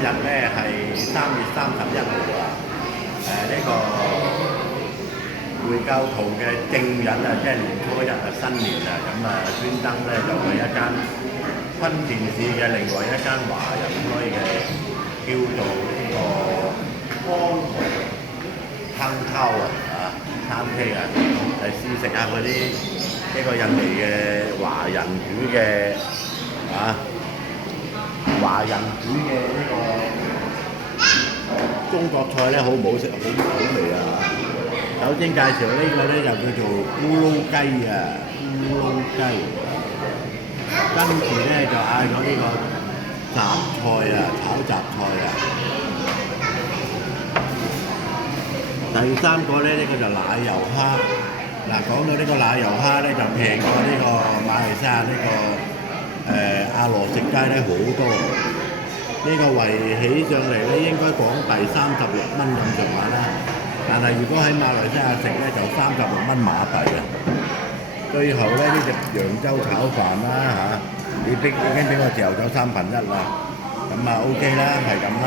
日咧係3月31號啊！呢個回教徒嘅正日啊，即係年初一啊，新年啊，咁啊專登咧就去一間昆田市嘅另外一間華人開嘅叫做呢個江豪烹烤餐廳啊，嚟試食下嗰啲呢個印尼嘅華人煮嘅華人煮嘅呢個中國菜咧，好唔好食？好好味啊！首先介紹呢個咧就叫做咕嚕雞啊，咕嚕雞。跟住咧就嗌咗呢個雜菜啊，炒雜菜啊。第三個咧，呢個就奶油蝦。嗱，講到呢個奶油蝦咧，就平過呢個馬來西亞呢個阿羅食街咧好多。呢個圍起上嚟咧，應該港幣36蚊咁上下啦。但係如果喺馬來西亞食咧，就36蚊馬幣啊。最後咧呢隻揚州炒飯啦已經俾我嚼咗1/3啦。咁啊 OK 啦，係咁啦